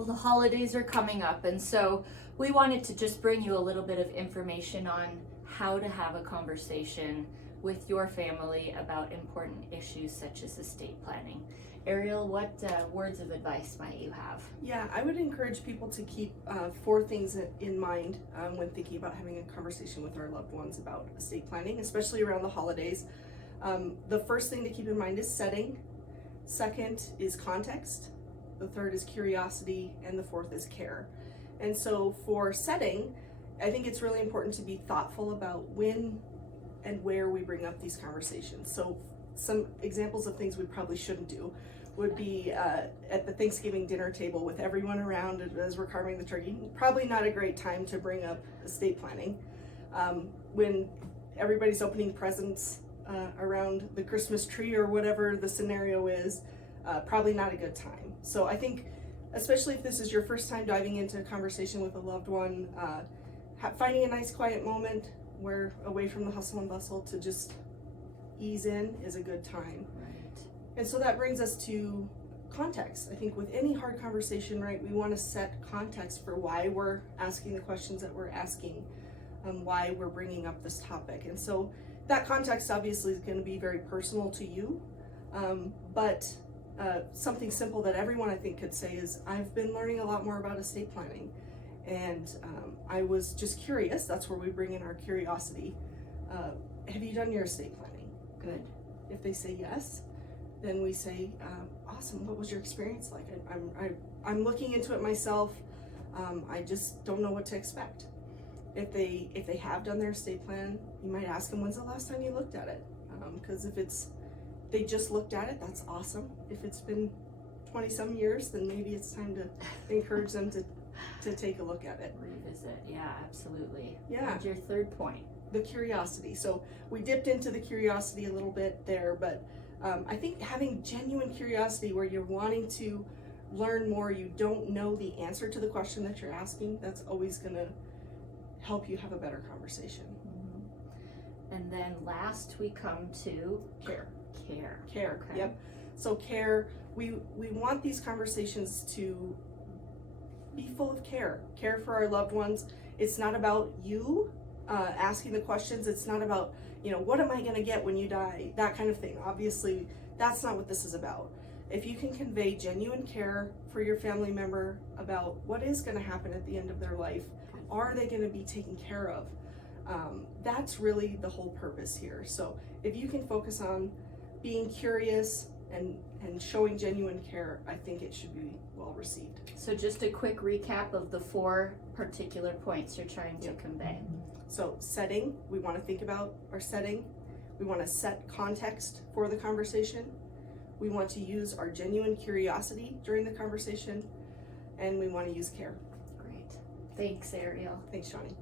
Well, the holidays are coming up, and so we wanted to just bring you a little bit of information on how to have a conversation with your family about important issues such as estate planning. Ariel, what words of advice might you have? Yeah, I would encourage people to keep 4 things in mind when thinking about having a conversation with our loved ones about estate planning, especially around the holidays. The first thing to keep in mind is setting. Second is context. The third is curiosity, and the fourth is care. And so for setting, I think it's really important to be thoughtful about when and where we bring up these conversations. So some examples of things we probably shouldn't do would be at the Thanksgiving dinner table with everyone around as we're carving the turkey. Probably not a great time to bring up estate planning. When everybody's opening presents around the Christmas tree or whatever the scenario is, probably not a good time. So I think, especially if this is your first time diving into a conversation with a loved one, finding a nice quiet moment where away from the hustle and bustle to just ease in is a good time. Right. And so that brings us to context. I think with any hard conversation, right, we want to set context for why we're asking the questions that we're asking, why we're bringing up this topic. And so that context obviously is going to be very personal to you, but something simple that everyone I think could say is, I've been learning a lot more about estate planning, and I was just curious. That's where we bring in our curiosity. Have you done your estate planning? Good. If they say yes, then we say, awesome, what was your experience like? I'm looking into it myself. I just don't know what to expect. If they have done their estate plan, you might ask them, when's the last time you looked at it? Because if they just looked at it, that's awesome. If it's been 20 some years, then maybe it's time to encourage them to take a look at it. Revisit, yeah, absolutely. Yeah. And your third point? The curiosity. So we dipped into the curiosity a little bit there, but I think having genuine curiosity where you're wanting to learn more, you don't know the answer to the question that you're asking, that's always going to help you have a better conversation. Mm-hmm. And then last we come to Care. Care. Okay. Yep. So care, we want these conversations to be full of care for our loved ones. It's not about you asking the questions. It's not about, what am I going to get when you die? That kind of thing. Obviously, that's not what this is about. If you can convey genuine care for your family member about what is going to happen at the end of their life, are they going to be taken care of? That's really the whole purpose here. So if you can focus on being curious and showing genuine care, I think it should be well received. So just a quick recap of the 4 particular points you're trying to convey. So setting, we want to think about our setting. We want to set context for the conversation. We want to use our genuine curiosity during the conversation, and we want to use care. Great. Thanks, Ariel. Thanks, Shawnee.